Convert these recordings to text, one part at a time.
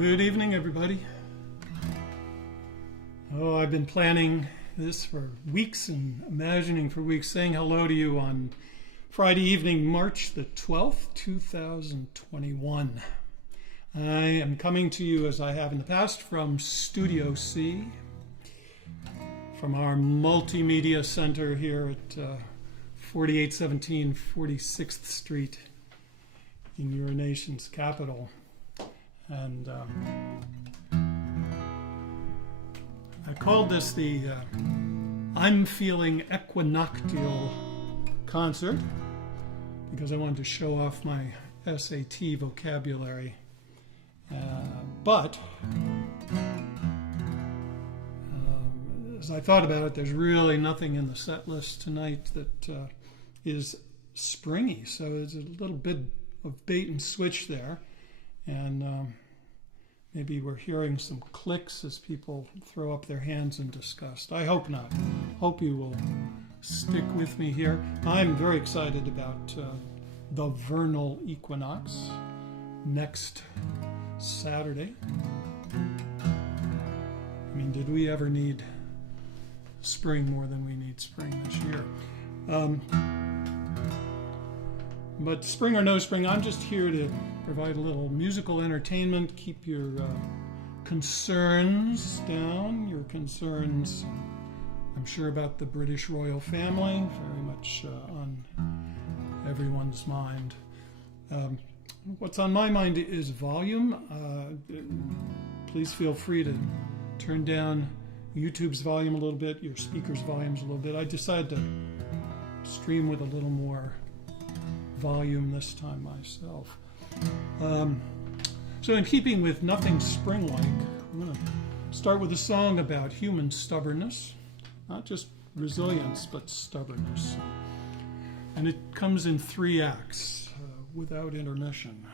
Good evening, everybody. Oh, I've been planning this for weeks and imagining for weeks, saying hello to you on Friday evening, March the 12th, 2021. I am coming to you, as I have in the past, from Studio C, from our multimedia center here at 4817 46th Street in your nation's capital. And I called this the I'm Feeling Equinoctial concert because I wanted to show off my SAT vocabulary. But as I thought about it, there's really nothing in the set list tonight that is springy. So there's a little bit of bait and switch there. And maybe we're hearing some clicks as people throw up their hands in disgust. I hope not. Hope you will stick with me here. I'm very excited about the vernal equinox next Saturday. I mean, did we ever need spring more than we need spring this year? But spring or no spring, I'm just here to provide a little musical entertainment, keep your concerns down, your concerns, I'm sure, about the British royal family, very much on everyone's mind. What's on my mind is volume. Please feel free to turn down YouTube's volume a little bit, your speaker's volumes a little bit. I decided to stream with a little more volume this time myself. So in keeping with nothing spring-like, I'm going to start with a song about human stubbornness, not just resilience, but stubbornness. And it comes in 3 acts without intermission.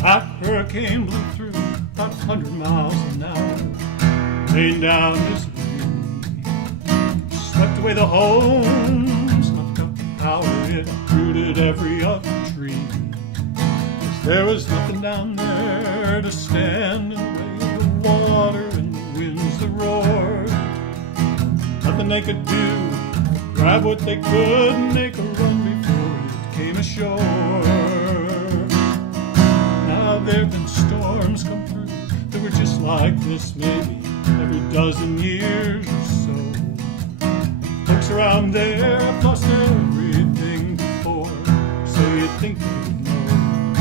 That hurricane blew through about 100 miles an hour, rained down his knee, swept away the homes, snuffed out the power, it uprooted every other tree. 'Cause there was nothing down there to stand in the way of the water and the winds that roared. Nothing they could do, grab what they could and make a run before it came ashore. There have been storms come through that were just like this, maybe every dozen years or so. Folks around there have lost everything before, so you'd think they would know.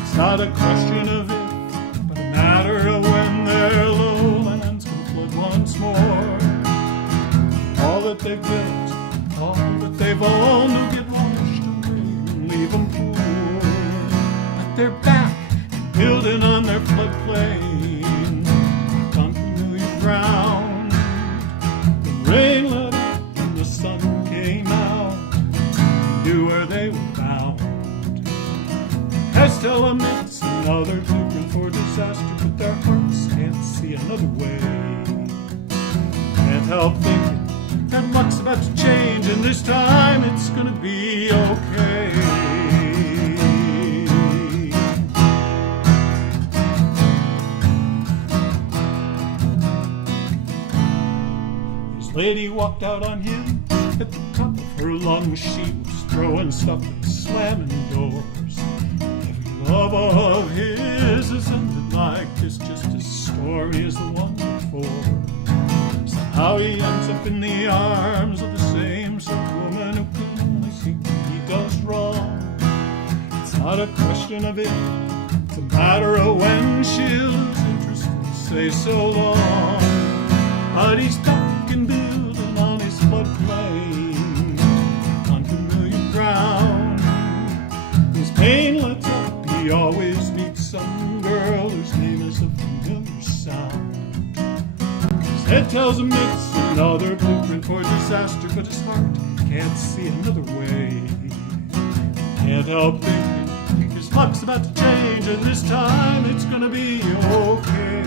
It's not a question of if, but a matter of when their lowlands can flood once more. All that they've built, all that they've owned will get washed away and leave them poor. But they're back, building on their floodplain, on familiar ground. The rain let up and the sun came out, knew where they were bound. Heads tell them it's another blueprint for disaster, but their hearts can't see another way. Can't help thinking that luck's about to change, and this time it's gonna be okay. Lady walked out on him at the top of her lungs. She was throwing stuff and slamming doors. Every love of his has ended like this, just as stormy as the one before. Somehow he ends up in the arms of the same sort of woman who can only see when he does wrong. It's not a question of if, it's a matter of when. She'll lose interest and say so long. But he's stuck in building on his floodplain, on familiar ground. His pain lets up, he always meets some girl whose name is a familiar sound. His head tells him it's another blueprint for disaster, but his heart can't see another way. Can't help thinking his luck's about to change, and this time it's gonna be okay.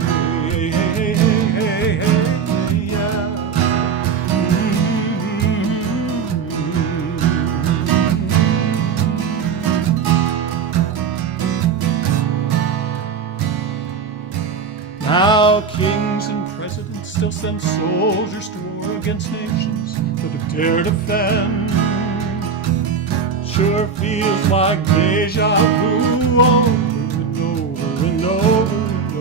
kings and presidents still send soldiers to war against nations that have dared offend. Sure feels like deja vu over and over and over and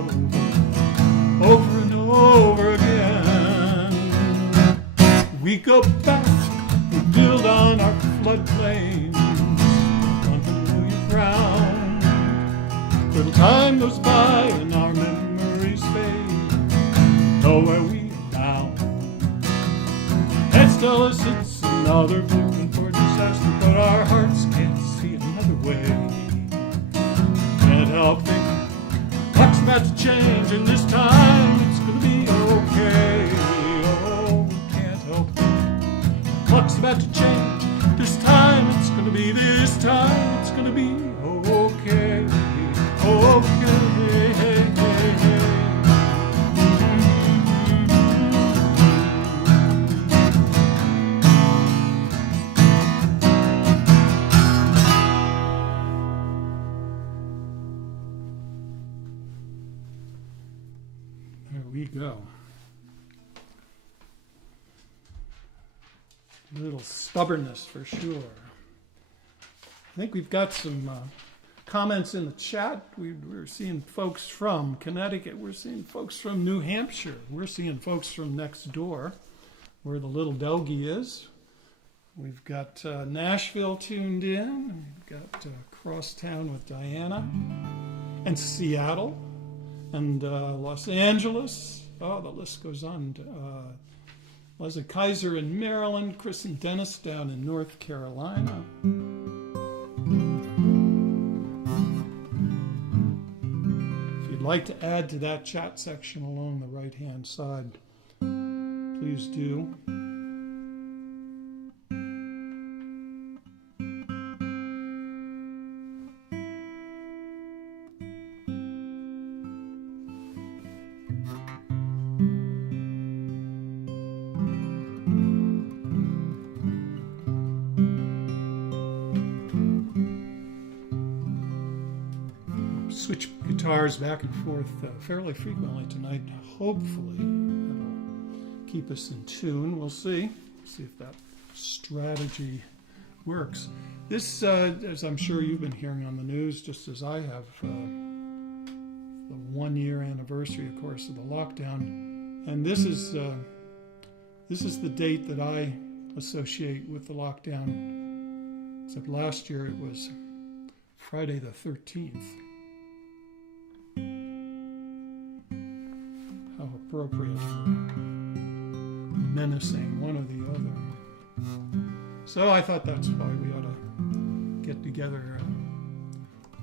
over, over and over again. We go back, we build on our floodplains, on familiar ground. Little time goes by and our memories fade, nowhere we are bound. Heads tell us it's another victim for disaster, but our hearts can't see another way. Can't help thinking what's about to change, and this time it's gonna be okay. Oh, can't help thinking what's about to change. This time it's gonna be, this time it's gonna be okay. Okay. There we go. A little stubbornness for sure. I think we've got some comments in the chat. We're seeing folks from Connecticut. We're seeing folks from New Hampshire. We're seeing folks from next door, where the little doggy is. We've got Nashville tuned in. We've got Crosstown with Diana, and Seattle, and Los Angeles. Oh, the list goes on. Leslie Kaiser in Maryland, Chris and Dennis down in North Carolina. If you'd like to add to that chat section along the right-hand side, please do. Switch guitars back and forth fairly frequently tonight. Hopefully that'll keep us in tune. We'll see. See if that strategy works. This, as I'm sure you've been hearing on the news, just as I have, the 1-year anniversary, of course, of the lockdown. And this is the date that I associate with the lockdown. Except last year it was Friday the 13th. How appropriate for menacing one or the other. So I thought that's why we ought to get together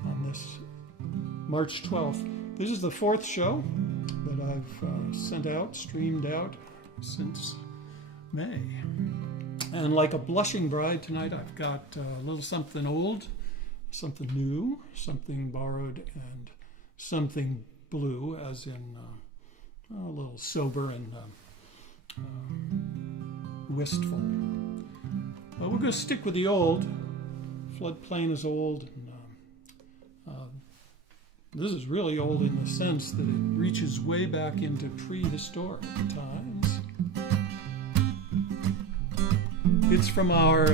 on this March 12th. This is the 4th show that I've streamed out since May. And like a blushing bride tonight, I've got a little something old, something new, something borrowed, and something blue, as in a little sober and wistful. But we're going to stick with the old. Floodplain is old. And, this is really old in the sense that it reaches way back into prehistoric times. It's from our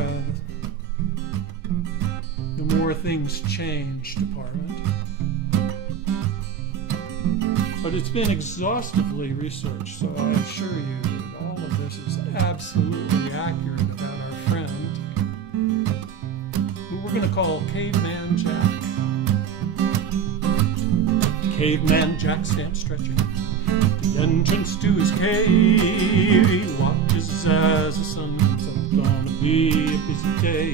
The More Things Change department. But it's been exhaustively researched, so I assure you that all of this is absolutely accurate about our friend, who we're going to call Caveman Jack. Caveman Jack stands stretching at the entrance to his cave. He watches as the sun comes up. Gonna be a busy day.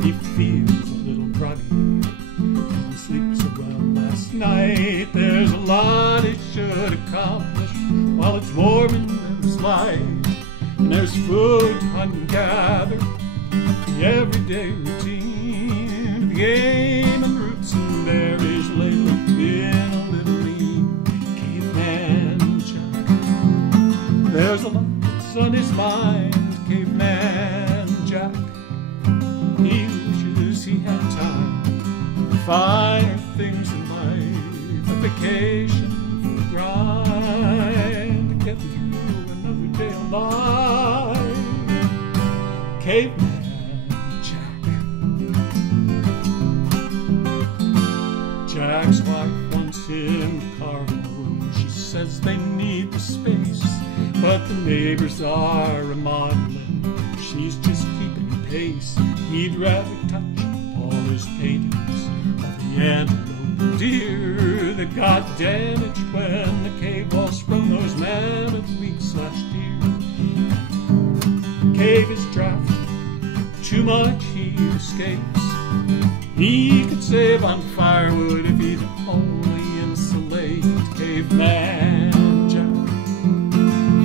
He feels a little groggy. Didn't sleep so well last night. There's a lot he should accomplish while it's warm and there's light. And there's food to hunt and gather, the everyday routine. The game and roots and berries lately been a little lean. Caveman Jack, there's a lot that's on his mind. Caveman Jack, he wishes he had time for finer things in life. A vacation, grind, getting through another day alive. Caveman Jack. Jack's wife wants him to carve a room. She says they need the space, but the neighbors are remodeling. She's just keeping pace. He'd rather touch all his paintings of the antelope deer that got damaged when the cave walls sprung those mammoth weeks last year. Cave is drafty, too much heat escapes. He could save on firewood if he'd only insulate. Caveman Jack.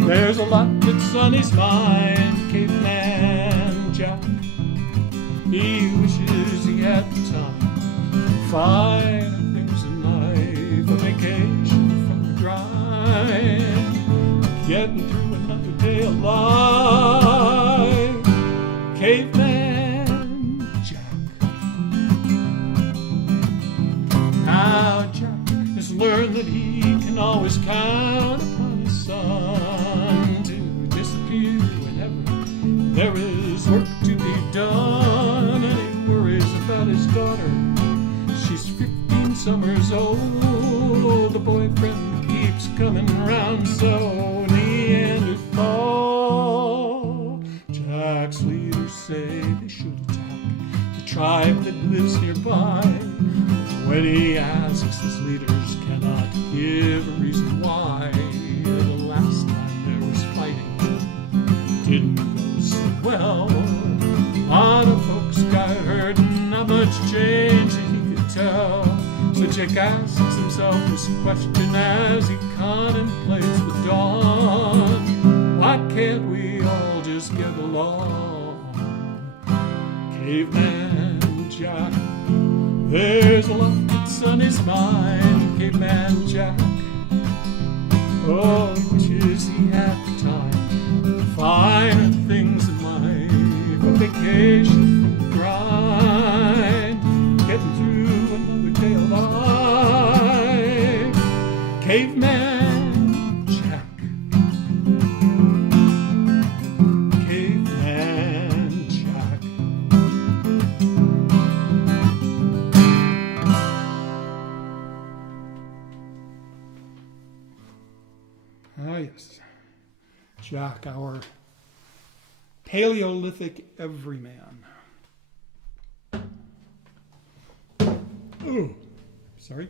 There's a lot that's on his mind. Caveman Jack. He wishes he had the time. Finer things in life. A vacation from the grind. Getting through another day alive. Caveman Jack. Now Jack has learned that he can always count upon his son to disappear whenever there is work to be done. And he worries about his daughter. She's 15 summers old. Oh, the boyfriend keeps coming around so Neanderthal. Jack's leaders say they should attack the tribe that lives nearby. When he asks, his leaders cannot give a reason why. The last time there was fighting didn't go so well. A lot of folks got hurt and not much change that he could tell. So Jack asks himself this question as he contemplates the dawn. Why can't we all just get along? Caveman Jack. There's a lot that's on his mind. Caveman Jack. Oh, he wishes he had the time. Finer things in life. A vacation from the grind. Getting through another day alive. Caveman Jack. Caveman Jack. Ah, yes. Jack, our Paleolithic everyman. Ooh, sorry.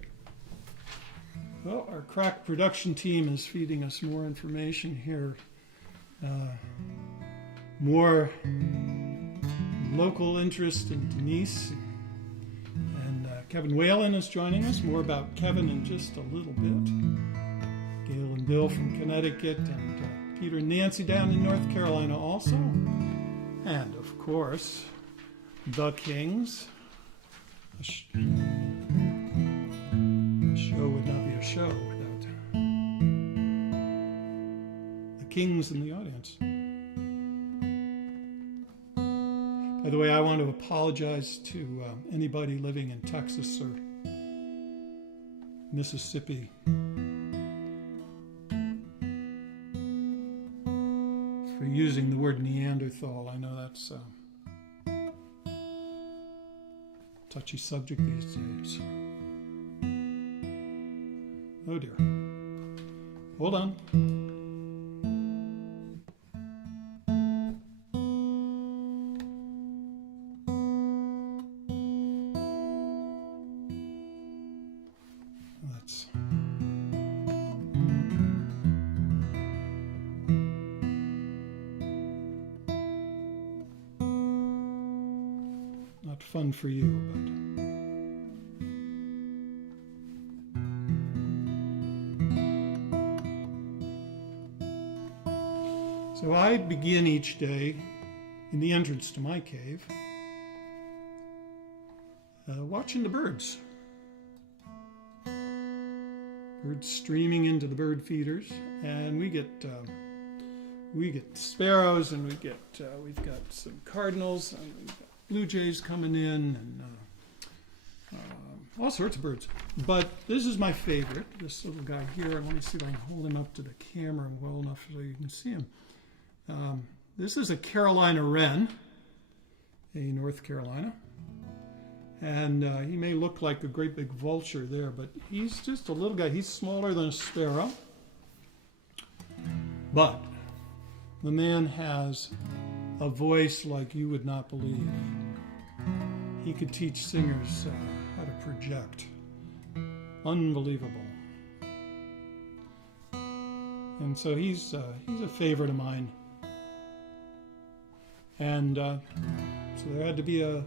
Well, our crack production team is feeding us more information here. More local interest in Denise. And Kevin Whalen is joining us. More about Kevin in just a little bit. Gail and Bill from Connecticut, and Peter and Nancy down in North Carolina also. And, of course, the Kings. A show would not be a show without the Kings in the audience. By the way, I want to apologize to anybody living in Texas or Mississippi for using the word Neanderthal. I know that's a touchy subject these days. Oh dear. Hold on. Let's. Not fun for you, but. So I begin each day in the entrance to my cave watching the birds. Birds streaming into the bird feeders, and we get sparrows, and we've got some cardinals, and we've got blue jays coming in, and all sorts of birds. But this is my favorite, this little guy here. Let me see if I can hold him up to the camera well enough so you can see him. This is a Carolina wren, a North Carolina. And he may look like a great big vulture there, but he's just a little guy. He's smaller than a sparrow. But the man has a voice like you would not believe. He could teach singers how to project. Unbelievable. And so he's a favorite of mine. And so there had to be a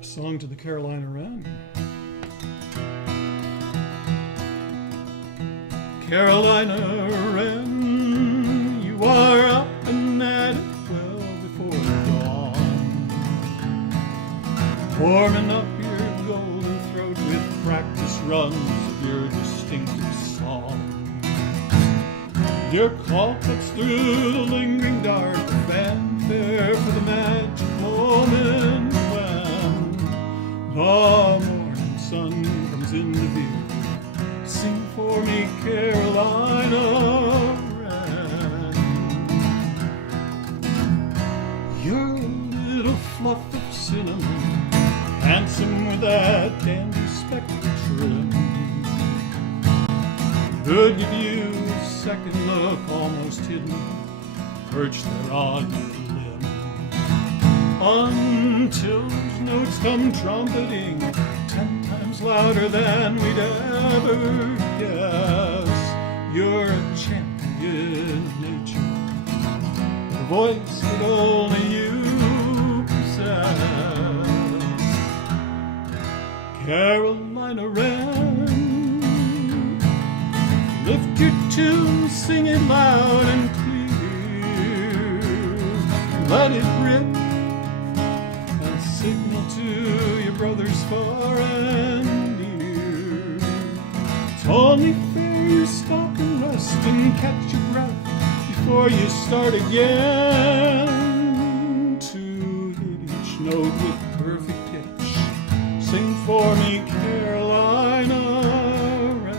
song to the Carolina wren. Carolina wren, you are up and at it well before dawn, warming up your golden throat with practice runs of your distinctive song. Your call cuts through the lingering dark, a fanfare for the magic moment when the morning sun comes into view. Sing for me, Carolina wren. You're a little fluff of cinnamon, handsome with that dandy speckled trim. Could give you a second look, almost hidden, perched there on your limb. Until those notes come trumpeting 10 times louder than we'd ever guess. You're a champion of nature, a voice that only you possess. Carolina wren, lift your tune, sing it loud and clear. Let it rip and signal to your brothers far and near. It's only fair you stop and rest and catch your breath before you start again. To hit each note with perfect pitch, sing for me, Carolina wren.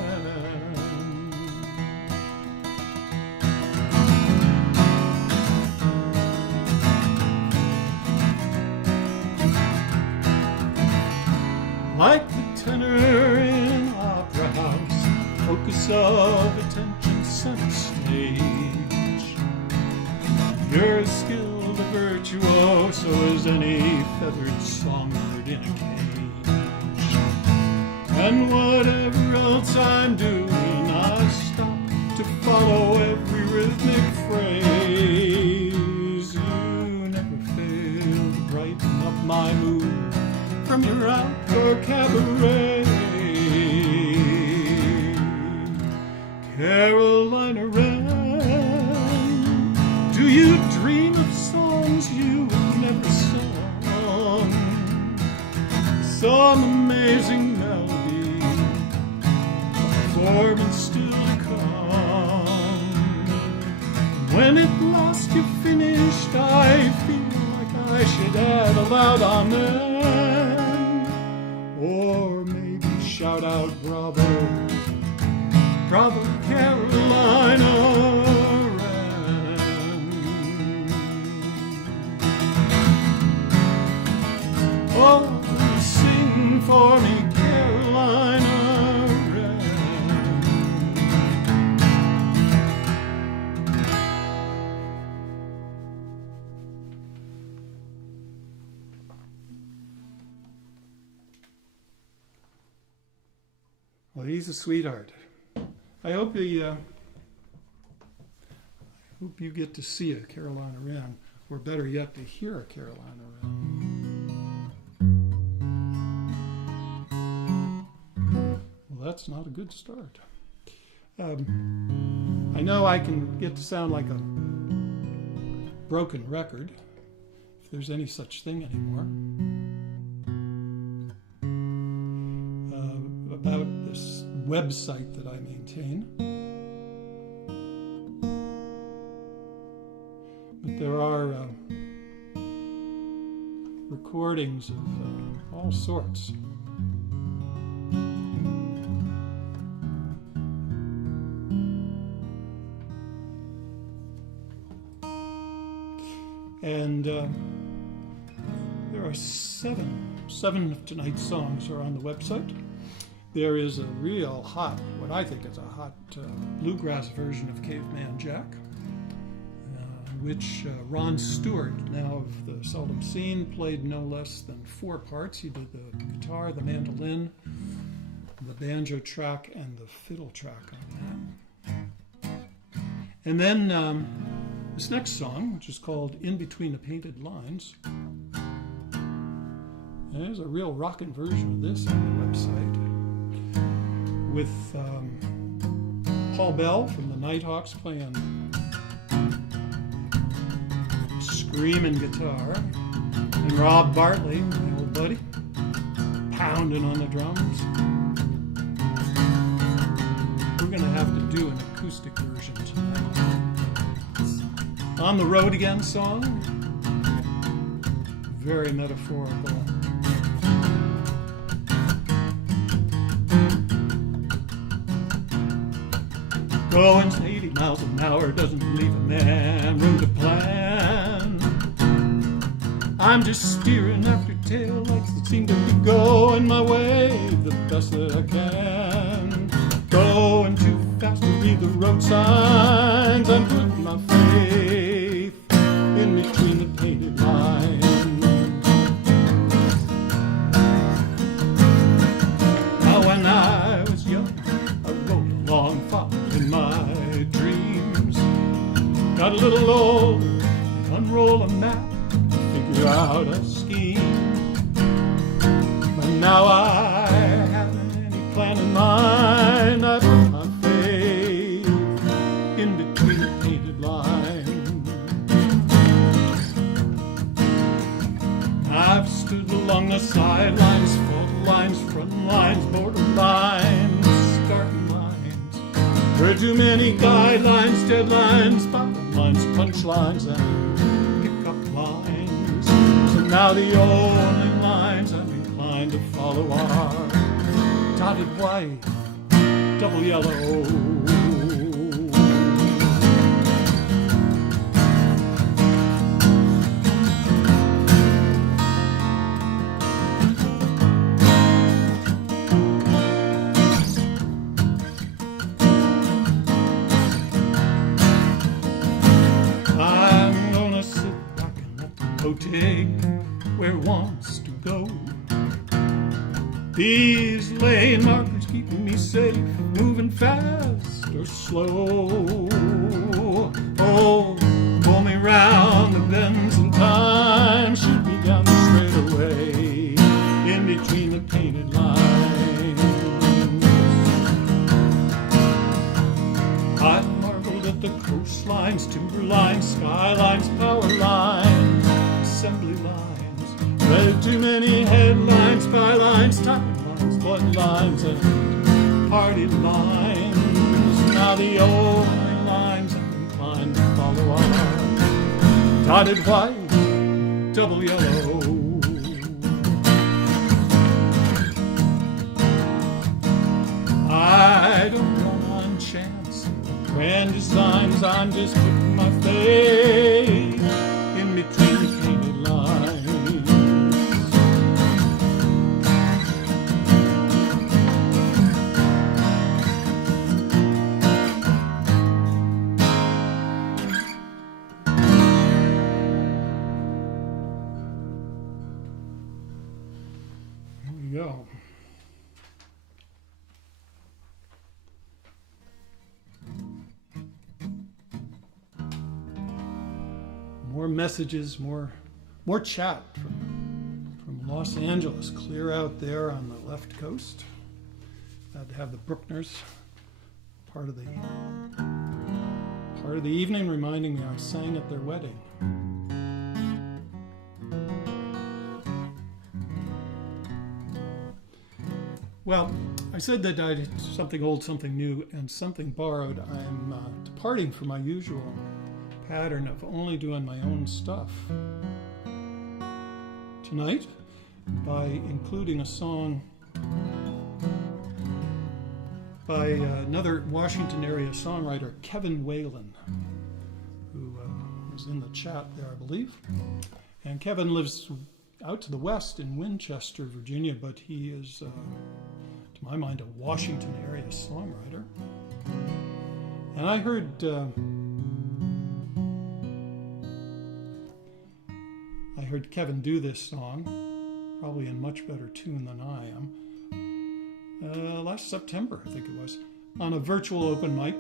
Like the tenor in opera house, focus of attention center stage. You're as skilled a virtuoso as any feathered songbird in a cage. And whatever else I'm doing, I stop to follow every rhythmic phrase. You never fail to brighten up my mood from your outdoor cabaret. Carolina wren, do you dream of songs you have never sung? Some amazing melody, performance still to come. When at last you're finished, I feel like I should add a loud amen, or maybe shout out bravo, bravo Carolina wren. Oh, sing for me, Carolina wren. Well, he's a sweetheart. I hope you get to see a Carolina wren, or better yet, to hear a Carolina wren. Well, that's not a good start. I know I can get to sound like a broken record, if there's any such thing anymore. About this website that I maintain. But there are recordings of all sorts. And there are seven of tonight's songs are on the website. There is a real hot, what I think is a hot bluegrass version of Caveman Jack, which Ron Stewart, now of the Seldom Seen, played no less than 4 parts. He did the guitar, the mandolin, the banjo track, and the fiddle track on that. And then this next song, which is called In Between the Painted Lines, and there's a real rockin' version of this on the website, with Paul Bell from the Nighthawks playing screaming guitar, and Rob Bartley, my old buddy, pounding on the drums. We're going to have to do an acoustic version tonight. On the Road Again song, very metaphorical. Going 80 miles an hour doesn't leave a man room to plan. I'm just steering after tail lights that seem to be going my way the best that I can. Going too fast to read the road signs. I'm putting my faith in between the painted lines. Now when I was young, I rode along following my dreams. Got a little older, unroll a map, figure out a scheme. But now I haven't any plan in mind. I put my faith in between the painted lines. I've stood along the sidelines, fault lines, front lines, border lines, starting lines. Heard too many guidelines, deadlines, bottom lines, punchlines, and pick-up lines. So now the only lines I'm inclined to follow are dotted white, double yellow. I'm gonna sit back and let the boat take where it wants to go. These lane markers keeping me safe, moving fast or slow. Oh, pull me round the bends and time, shoot me down the straightaway, in between the painted lines. I marveled at the coastlines, timberlines, skylines, power lines, assembly lines. Read too many headlines, bylines, topic lines, bloodlines, and party lines. Now the only lines I'm inclined to follow are dotted white, double yellow. I don't know on chance, grand designs, I'm just putting my faith in between the painted lines. Go. More messages, more chat from Los Angeles, clear out there on the left coast. Glad to have the Brookners part of the evening, reminding me I sang at their wedding. Well, I said that I did something old, something new, and something borrowed. I'm departing from my usual pattern of only doing my own stuff tonight, by including a song by another Washington area songwriter, Kevin Whalen, who was in the chat there, I believe. And Kevin lives out to the west in Winchester, Virginia, but he is, to my mind, a Washington area songwriter. And I heard Kevin do this song, probably in much better tune than I am, last September, I think it was, on a virtual open mic,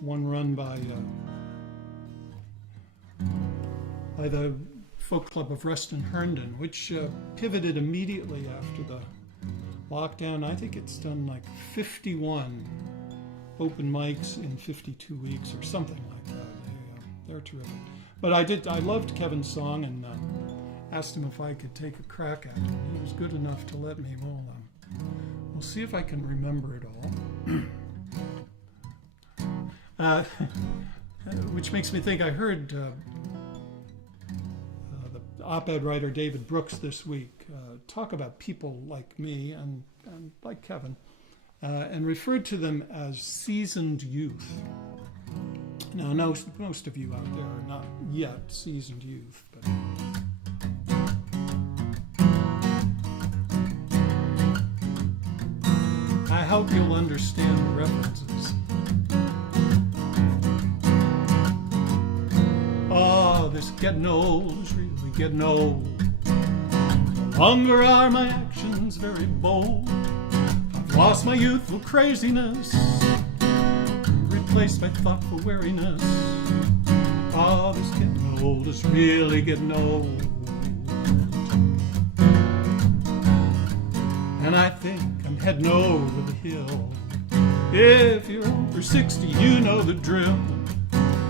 one run by the Folk Club of Reston Herndon, which pivoted immediately after the lockdown. I think it's done like 51 open mics in 52 weeks or something like that. They're terrific. But I loved Kevin's song and asked him if I could take a crack at it. He was good enough to let me. We'll see if I can remember it all. Which makes me think I heard the op-ed writer David Brooks this week talk about people like me and like Kevin and referred to them as seasoned youth. Now, most of you out there are not yet seasoned youth, but I hope you'll understand the references. Oh, this getting old is really getting old. No longer are my actions very bold. I've lost my youthful craziness, replaced by thoughtful wariness. Oh, this getting old is really getting old. And I think I'm heading over the hill. If you're over 60, you know the drill.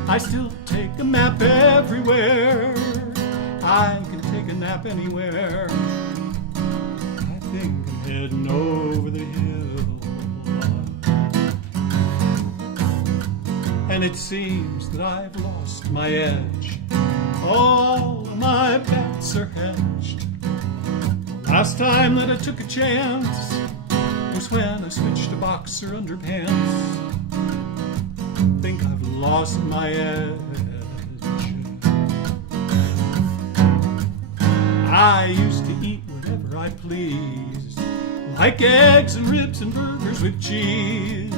I still take a map everywhere. I can take a nap anywhere. I think I'm heading over the hill. And it seems that I've lost my edge. All of my bets are hedged. Last time that I took a chance was when I switched to boxer underpants. Think I've lost my edge. I used to eat whatever I pleased, like eggs and ribs and burgers with cheese.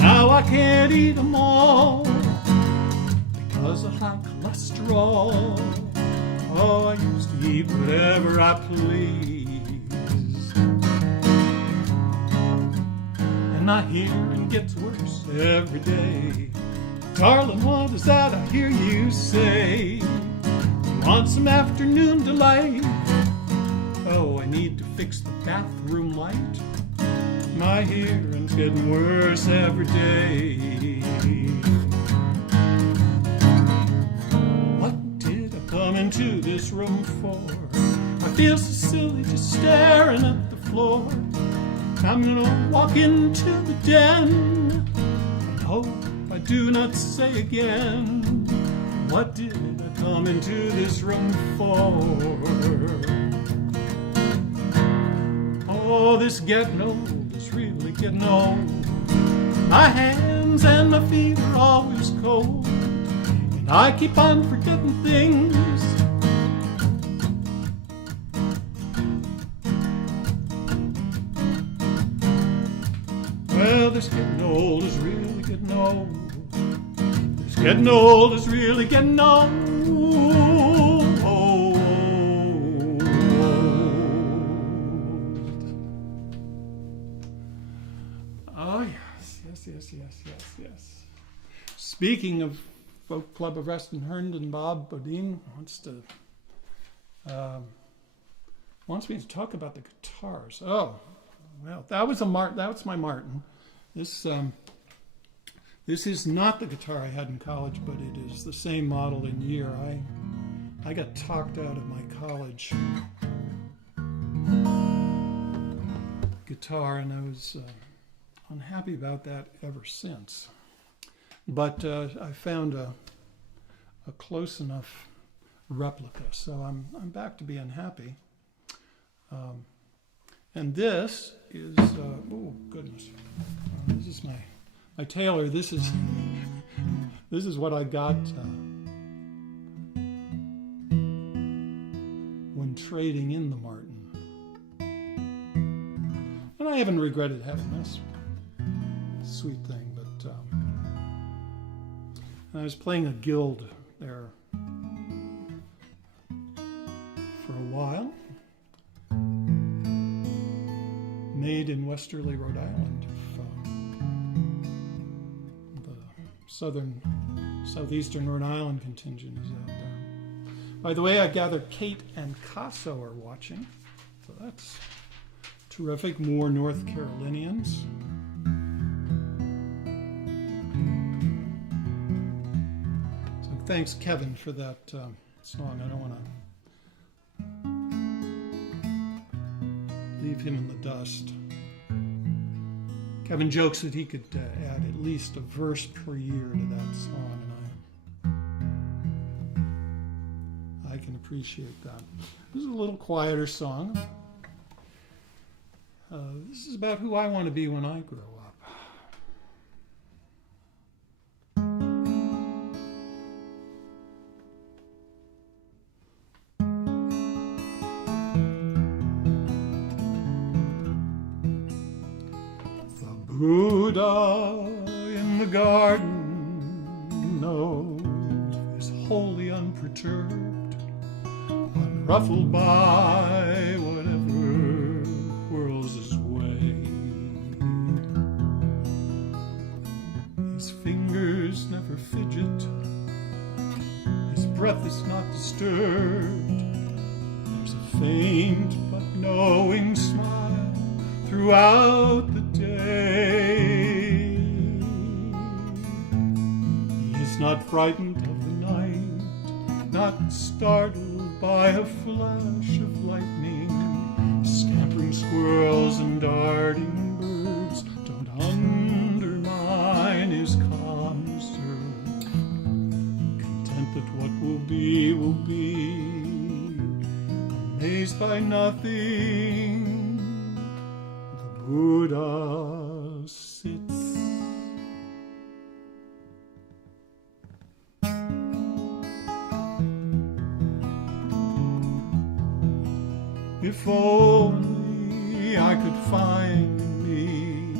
Now I can't eat them all because of high cholesterol. Oh, I used to eat whatever I pleased. And I hear it gets worse every day. Darling, what is that I hear you say? You want some afternoon delight? Oh, I need to fix the bathroom light. My hearing's getting worse every day. Come into this room for? I feel so silly just staring at the floor. I'm gonna walk into the den and hope I do not say again, what did I come into this room for? Oh, this getting old is really getting old. My hands and my feet are always cold. I keep on forgetting things. Well, this getting old is really getting old. This getting old is really getting old. Oh, yes. Speaking of Folk Club of Reston Herndon, Bob Bodine wants me to talk about the guitars. Oh, well, that's my Martin. This is not the guitar I had in college, but it is the same model and year. I got talked out of my college guitar, and I was unhappy about that ever since. But I found a close enough replica. So I'm back to being happy. And this is, oh goodness, this is my tailor. This is what I got when trading in the Martin. And I haven't regretted having this sweet thing, but I was playing a guild there for a while. Made in Westerly, Rhode Island. The southeastern Rhode Island contingent is out there. By the way, I gather Kate and Casso are watching, so that's terrific. More North Carolinians. So thanks, Kevin, for that song. I don't want to leave him in the dust. Kevin jokes that he could add at least a verse per year to that song, and I can appreciate that. This is a little quieter song. This is about who I want to be when I grow up. Buddha in the garden knows is wholly unperturbed, unruffled by whatever whirls his way. His fingers never fidget, his breath is not disturbed. There's a faint but knowing smile throughout the day. He is not frightened of the night, not startled by a flash of lightning. Scampering squirrels and darting birds don't undermine his calm reserve. Content that what will be, amazed by nothing. Buddha sits. If only I could find in me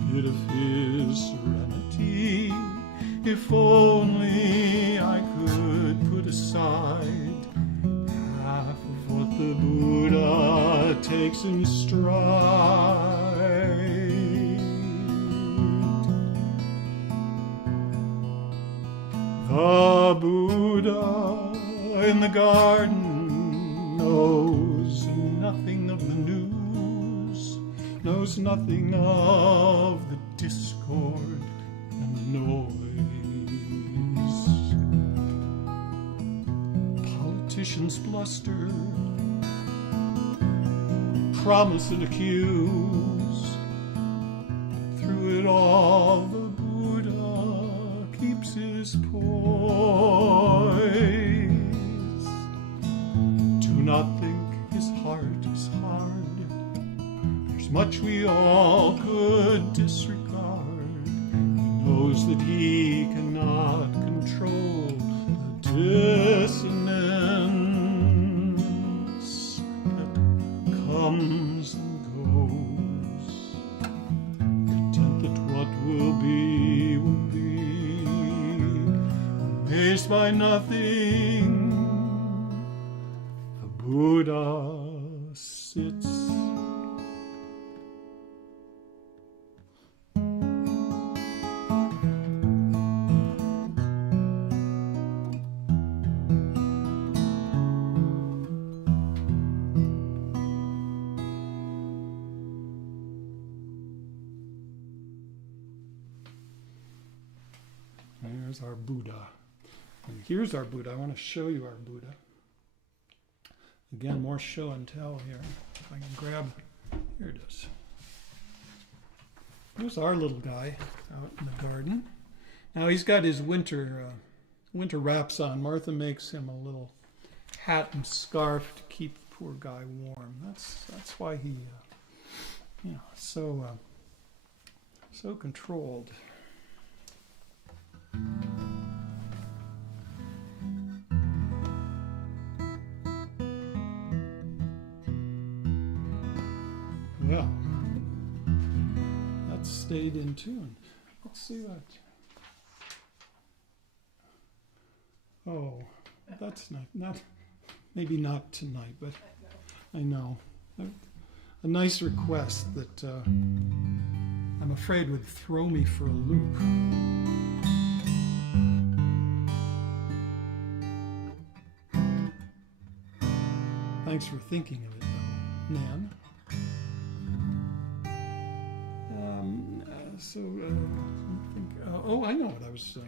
a bit of his serenity. If only I could put aside half of what the Buddha takes in stride. The Buddha in the garden knows nothing of the news, knows nothing of the discord and the noise. Politicians bluster, promise and accuse, but through it all the Buddha keeps his poise. Do not think his heart is hard, there's much we all could disregard. He knows that he cannot control the dissonance that comes and goes. Content that what will be, amazed by nothing. The Buddha sits. There's our Buddha. And here's our Buddha. I want to show you our Buddha. Again, more show and tell here. If I can grab, here it is. Here's our little guy out in the garden. Now he's got his winter wraps on. Martha makes him a little hat and scarf to keep the poor guy warm. That's why he, so controlled. Well, that stayed in tune. Let's see what. Oh, that's not maybe not tonight, but I know. A nice request that I'm afraid would throw me for a loop. Thanks for thinking of it, though, Nan. I know what I was.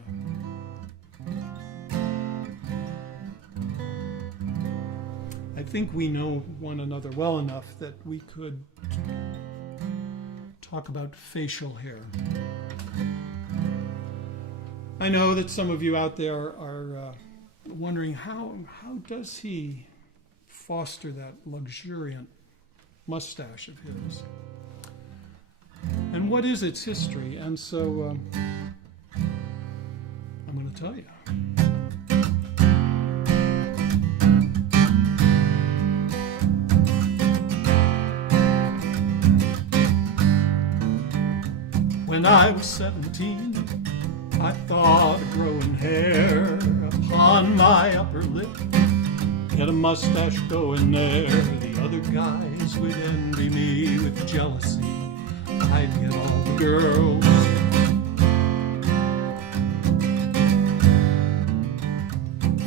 I think we know one another well enough that we could talk about facial hair. I know that some of you out there are wondering how does he foster that luxuriant mustache of his? And what is its history? And so I'm going to tell you. When I was 17, I thought of growing hair upon my upper lip. Get a mustache going there. The other guys would envy me with jealousy. I'd get all the girls.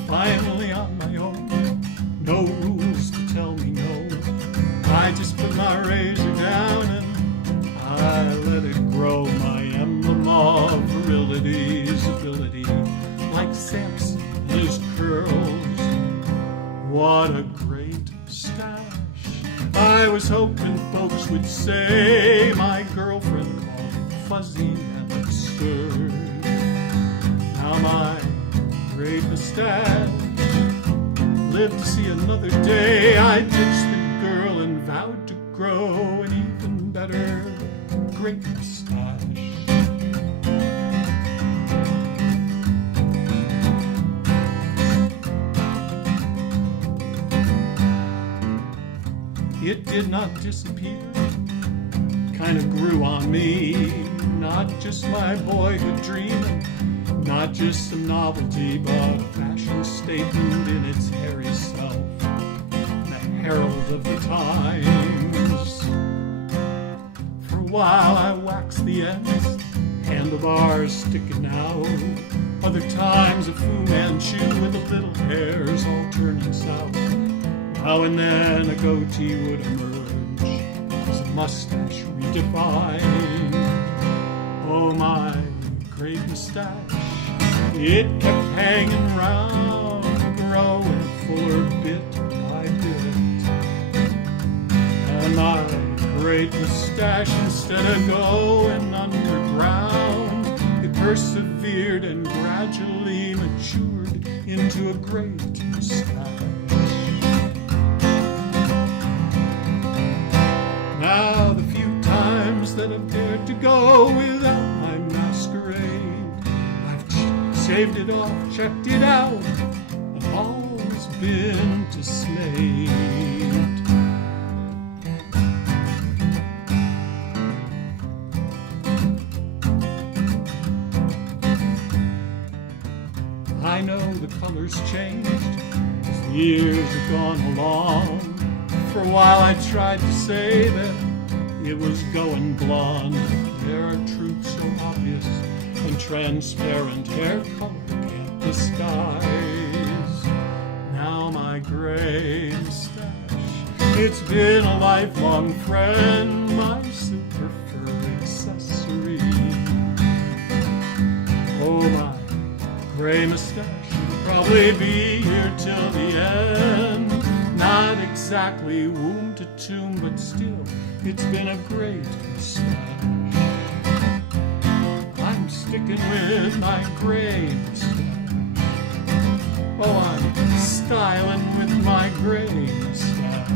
Finally on my own, no rules to tell me no. I just put my razor down and I let it grow. My emblem of virility's ability, like Samson and his curls. What a great stash. I was hoping folks would say my girlfriend called it fuzzy and absurd. Now my great mustache lived to see another day. I ditched the girl and vowed to grow an even better great mustache. It did not disappear, kind of grew on me. Not just my boyhood dream, not just some novelty, but a fashion statement in its hairy self, the herald of the times. For a while I waxed the ends, handlebars sticking out. Other times a Fu Manchu with the little hairs all turning south. Now and then a goatee would emerge as a mustache redefined. Oh, my great mustache, it kept hanging round, growing fuller bit by bit. And my great mustache, instead of going underground, it persevered and gradually matured into a great mustache. Now the few times that I've dared to go without my masquerade, I've shaved it off, checked it out, I've always been dismayed. I know the color's changed as the years have gone along. For a while I tried to say that it was going blonde. There are truths so obvious and transparent hair color can't disguise. Now my gray mustache, it's been a lifelong friend, my super fur accessory. Oh, my gray mustache will probably be here till the end. Not exactly womb to tomb, but still, it's been a great mustache. I'm sticking with my gray mustache. Oh, I'm styling with gray mustache.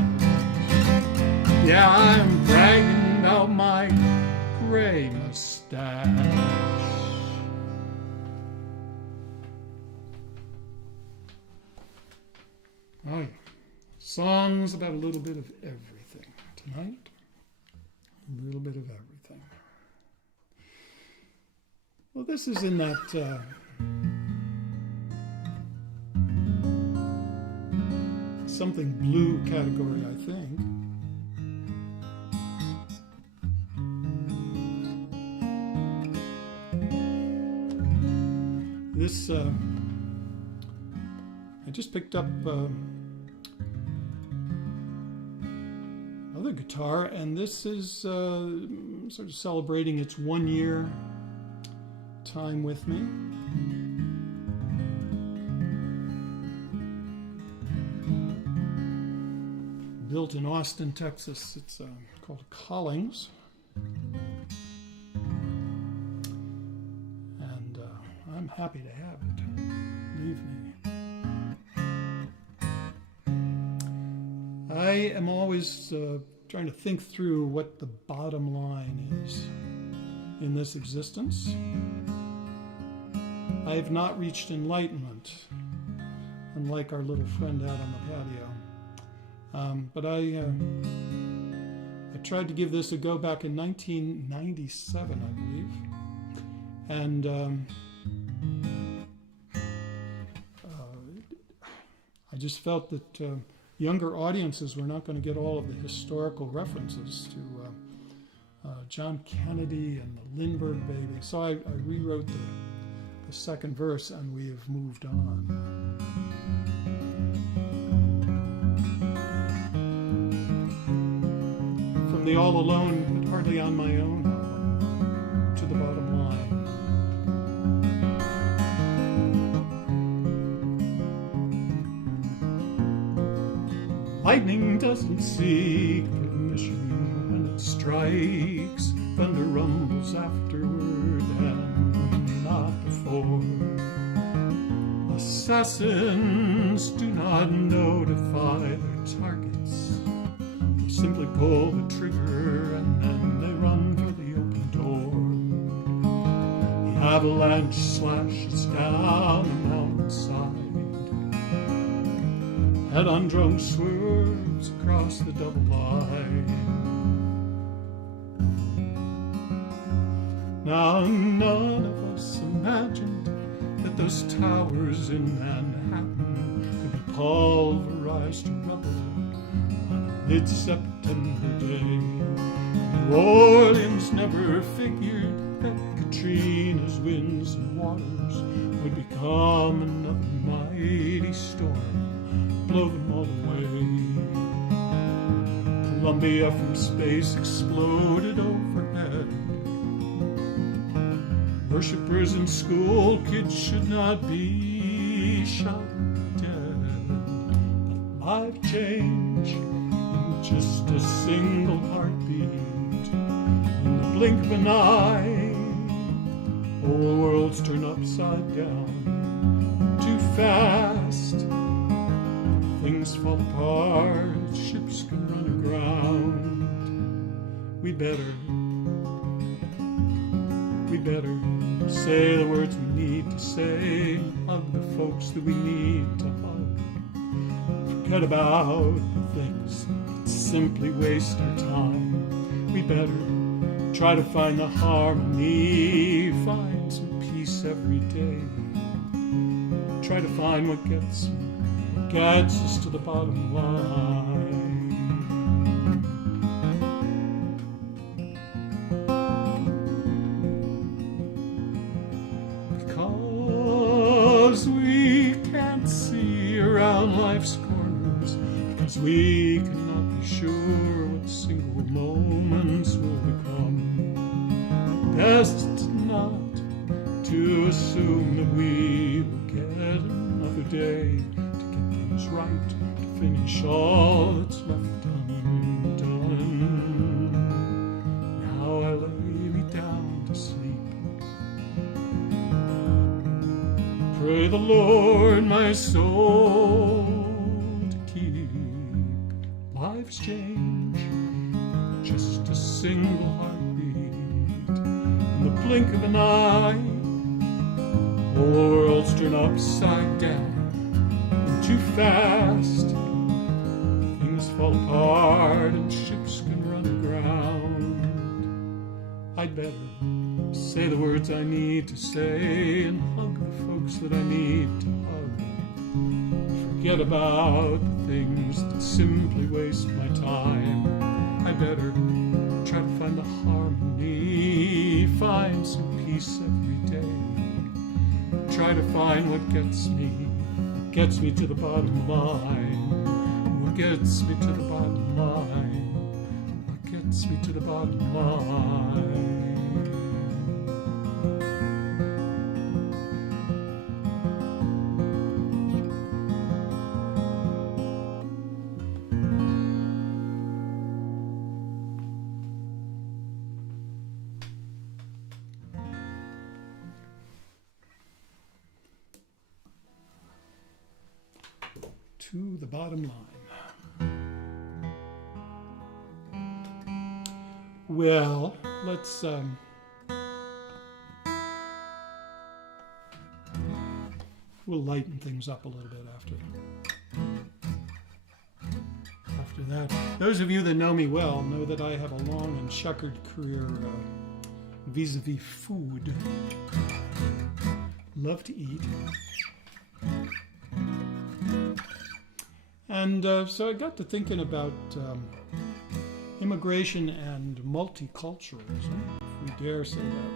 Yeah, I'm bragging about my gray mustache. Oh, yeah. Songs about a little bit of everything tonight. A little bit of everything. Well, this is in that something blue category, I think. This, I just picked up another guitar, and this is sort of celebrating its 1 year time with me. Built in Austin, Texas. It's called Collings. And I'm happy to have it. Believe me. I am always trying to think through what the bottom line is in this existence. I have not reached enlightenment, unlike our little friend out on the patio. But I tried to give this a go back in 1997, I believe. And I just felt that younger audiences were not going to get all of the historical references to John Kennedy and the Lindbergh Baby. So I rewrote the second verse, and we have moved on. From the All Alone, but Hardly on My Own album, to the bottom line. Lightning doesn't seek permission when it strikes. Thunder rumbles afterward and not before. Assassins do not notify their targets. They simply pull the trigger and then they run for the open door. The avalanche slashes down the mountainside. Head-on drum swerves across the double line. Now none of us imagined that those towers in Manhattan could be pulverized to rubble on a mid-September day. New Orleans never figured that Katrina's winds and waters would become another mighty storm, blow them all away. Columbia from space exploded overhead. Worshippers and school kids should not be shot dead. But life change in just a single heartbeat. In the blink of an eye, whole worlds turn upside down. Too fast, things fall apart, ships can run aground. We better say the words we need to say, hug the folks that we need to hug. Forget about the things that simply waste our time. We better try to find the harmony, find some peace every day. Try to find what gets us to the bottom line. Because we can't see around life's corners, because we cannot be sure what single moments will become. Best not to assume that we will get another day to get things right, to finish all that's left undone. Now I lay me down to sleep. Pray the Lord my soul to keep. exchange. Just a single heartbeat. In the blink of an eye, the world's turned upside down. And too fast, things fall apart and ships can run aground. I'd better say the words I need to say and hug the folks that I need to hug. Forget about the things that simply waste my time. I better try to find the harmony, find some peace every day. Try to find what gets me to the bottom line. What gets me to the bottom line? What gets me to the bottom line? To the bottom line. Well, let's we'll lighten things up a little bit after that. Those of you that know me well know that I have a long and checkered career vis-a-vis food. Love to eat. And so I got to thinking about immigration and multiculturalism, if we dare say that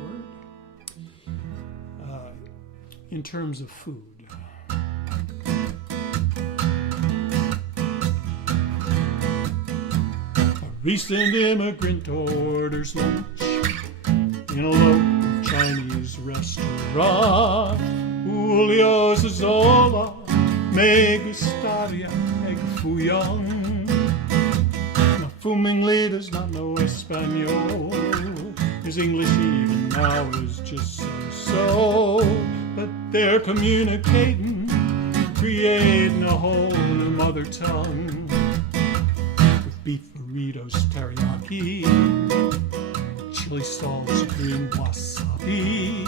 word, in terms of food. A recent immigrant orders lunch in a local Chinese restaurant. Julio Zola, me gustaría egg fouillon. Now, Fumingli does not know Espanol. His English even now is just so-so. But they're communicating, creating a whole new mother tongue. With beef burritos, teriyaki, chili salsa, green wasabi,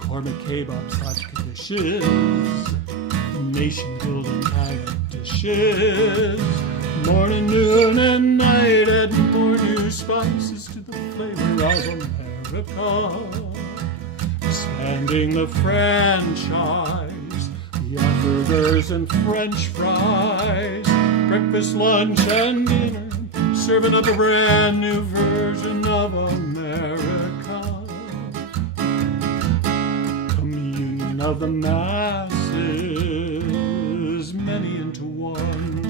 korma kebabs, vodka dishes, nation-building kind of dishes. Morning, noon, and night, adding more new spices to the flavor of America. Expanding the franchise, the hamburgers and French fries, breakfast, lunch, and dinner, serving up a brand new version of America. Communion of the masses, many into one.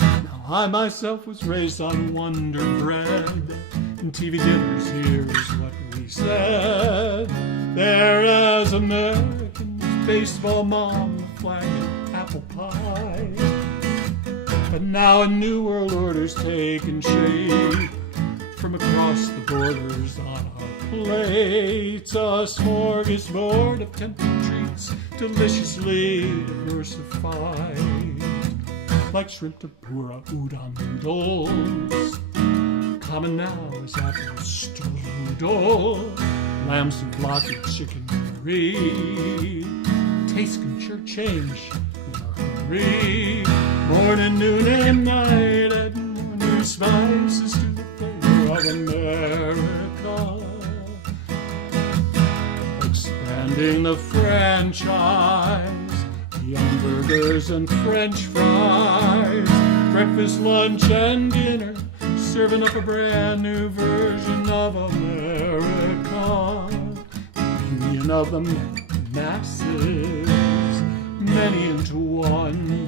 Now I myself was raised on Wonder Bread, and TV dinners, here's what we said. They're as American as baseball, mom, flag, and apple pie. But now a new world order's taken shape from across the borders on our plates. A smorgasbord of tempting treats, deliciously diversified. Like shrimp tempura, udon noodles. Common now is apple strudel. Lamb souvlaki, chicken curry. Taste can sure change in a hurry. Morning, noon, and night, adding more new spices to the flavor of America. Expanding the franchise, the hamburgers and French fries, breakfast, lunch, and dinner, serving up a brand new version of America. Union of the masses, many into one.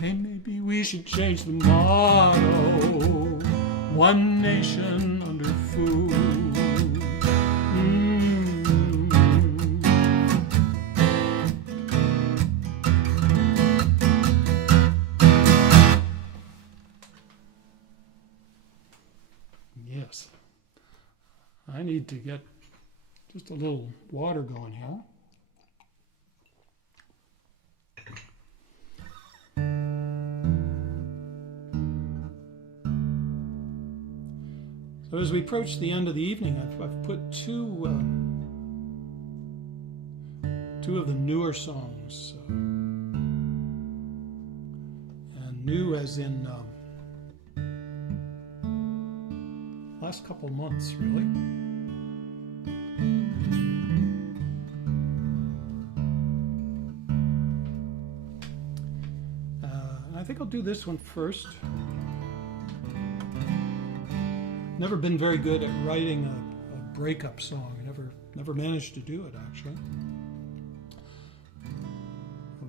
Hey, maybe we should change the motto. One nation under food. Yes. I need to get Just a little water going here. So as we approach the end of the evening, I've put two of the newer songs, and new as in last couple months, really. I think I'll do this one first. Never been very good at writing a breakup song. Never managed to do it, actually.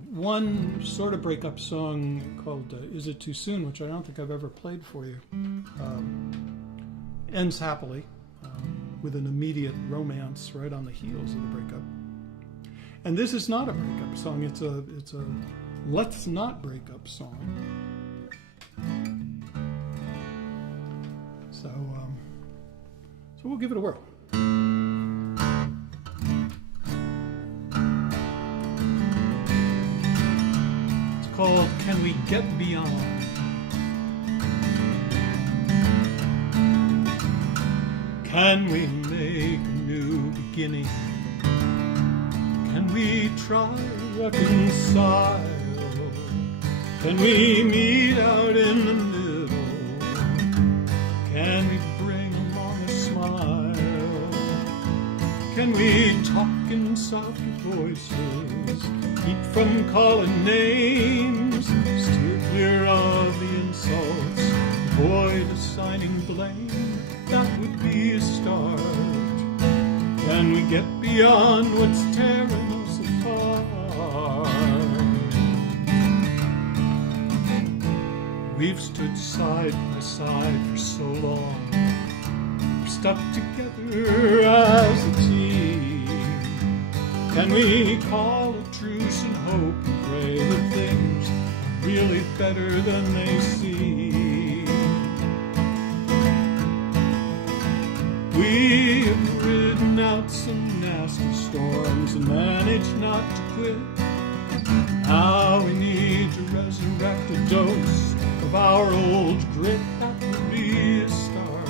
One sort of breakup song called Is It Too Soon, which I don't think I've ever played for you, ends happily with an immediate romance right on the heels of the breakup. And this is not a breakup song. It's a let's not break up song. So we'll give it a whirl. It's called Can We Get Beyond? Can we make a new beginning? Can we try to reconcile? Can we meet out in the middle? Can we bring along a smile? Can we talk in softer voices? Keep from calling names, steer clear of the insults, avoid assigning blame. That would be a start. Can we get beyond what's tearing us apart? We've stood side by side for so long. We've stuck together as a team. Can we call a truce and hope and pray that things are really better than they seem? We have ridden out some nasty storms and managed not to quit. Now we need to resurrect a dose of our old grit. That would be a start.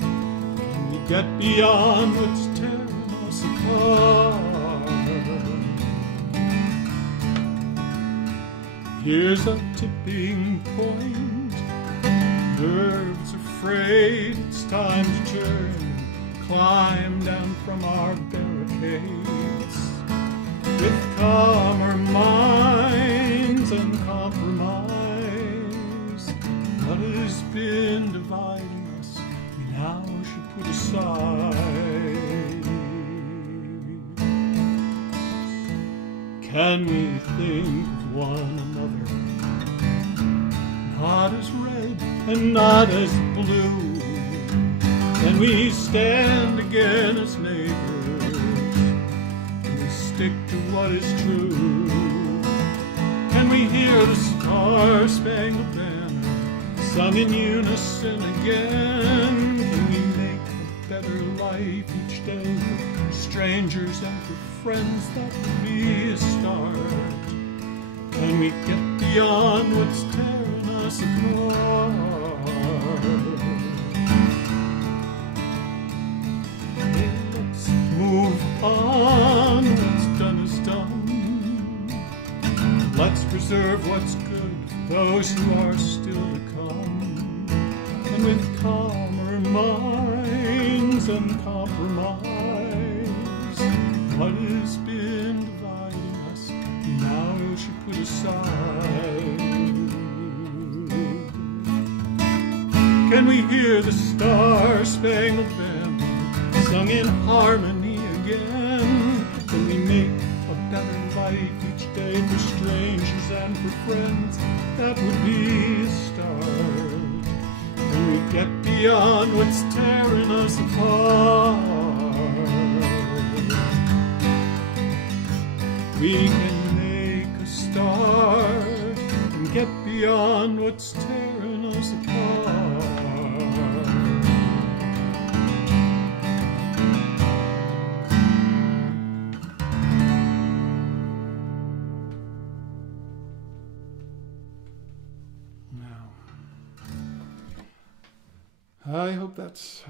Can we get beyond what's tearing us apart? Here's a tipping point. Nerves are afraid it's time to turn. Climb down from our barricades with calmer minds and compromise. What has been dividing us, we now should put aside. Can we think of one another, not as red and not as blue? Can we stand again as neighbors? Can we stick to what is true? Can we hear the Star-Spangled Banner sung in unison again? Can we make a better life each day for strangers and for friends? That would be a start. Can we get beyond what's tearing us apart? Move on, what's done is done. Let's preserve what's good for those who are still to come. And with calmer minds and compromise, what has been dividing us, we now should put aside. Can we hear the Star-Spangled Banner sung in harmony again? Can we make a better life each day for strangers and for friends? That would be a start. Can we get beyond what's tearing us apart? We can make a start and get beyond what's tearing us apart. I hope that's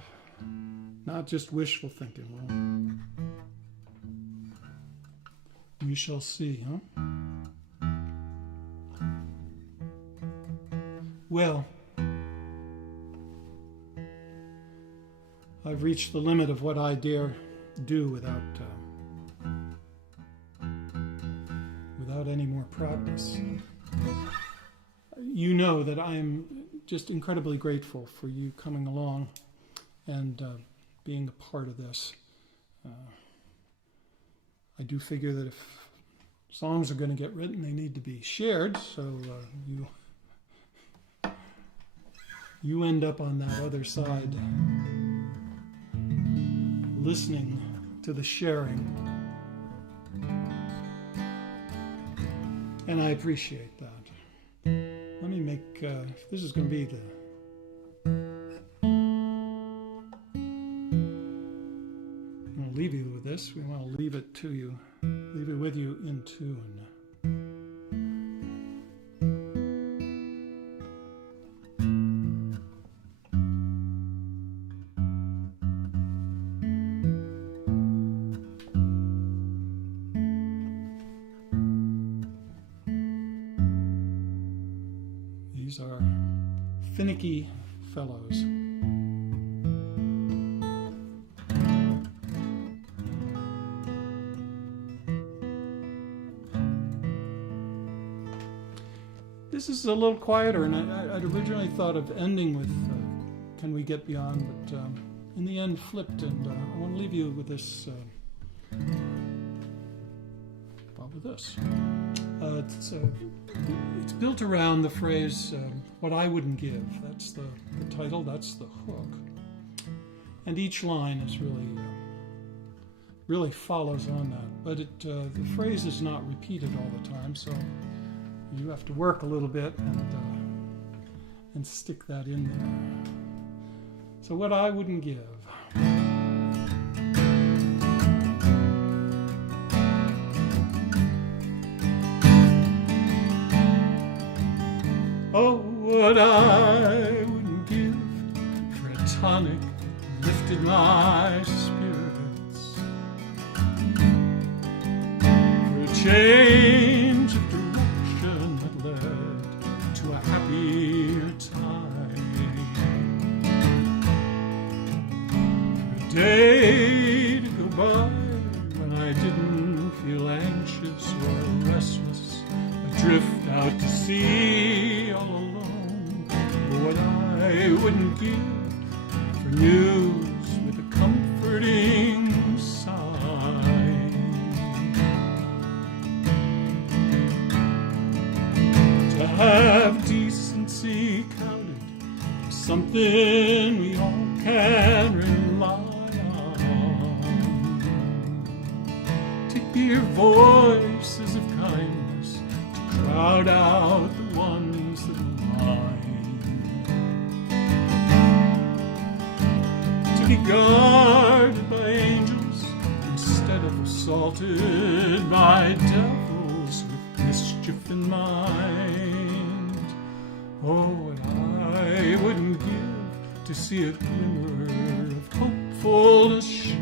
not just wishful thinking. Well, we shall see, huh? Well, I've reached the limit of what I dare do without any more practice. You know that I'm just incredibly grateful for you coming along and being a part of this. I do figure that if songs are going to get written, they need to be shared, so you end up on that other side listening to the sharing. And I appreciate that. Let me make, this is going to be I'm going to leave you with this. We want to leave it to you, leave it with you in tune. These are finicky fellows. This is a little quieter, and I'd originally thought of ending with Can We Get Beyond, but in the end flipped, and I want to leave you with this, with this. It's built around the phrase, what I wouldn't give. That's the title, that's the hook. And each line is really follows on that. But the phrase is not repeated all the time, so you have to work a little bit and stick that in there. So what I wouldn't give. Oh, what I wouldn't give for a tonic that lifted my spirits, for a change of direction that led to a happier time, for a day to go by when I didn't feel anxious or restless, adrift out to sea all alone. What I wouldn't give for news with a comforting sign, to have decency counted as something we all can rely on, to hear voices of kindness crowd out the ones that are mine, to be guarded by angels instead of assaulted by devils with mischief in mind. Oh, what I wouldn't give to see a glimmer of hopefulness shine.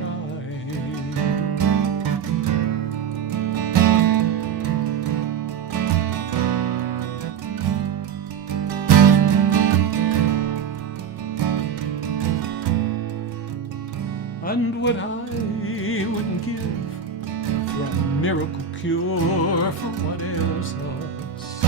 And what I wouldn't give for a miracle cure for what ails us,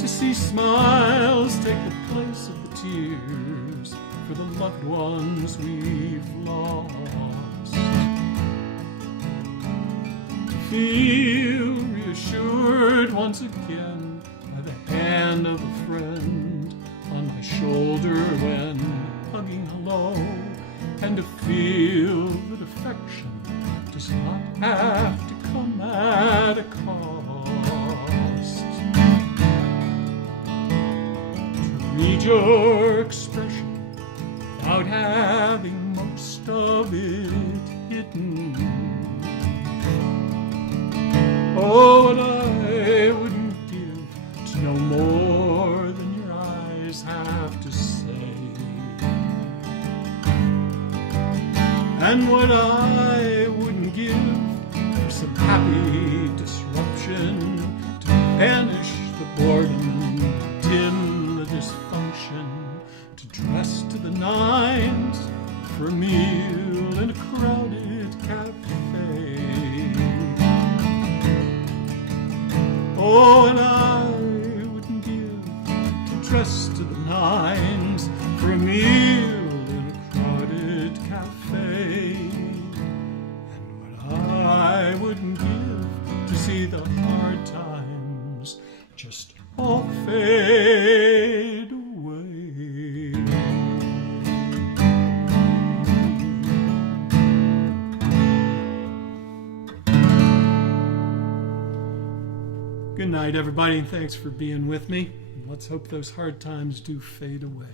to see smiles take the place of the tears for the loved ones we've lost, to feel reassured once again by the hand of a friend on my shoulder when hugging hello, and to feel that affection does not have to come at a cost. To read your expression without having most of it hidden. Oh, what I wouldn't give to know more than your eyes have to say. And what I wouldn't give for some happy disruption to banish the boredom and dim the dysfunction, to dress to the nines for a meal in a crowded cafe. Oh, and I wouldn't give to dress to the nines for a meal in a crowded cafe. And what I wouldn't give to see the hard times just all fade away. Good night, everybody, and thanks for being with me. Let's hope those hard times do fade away.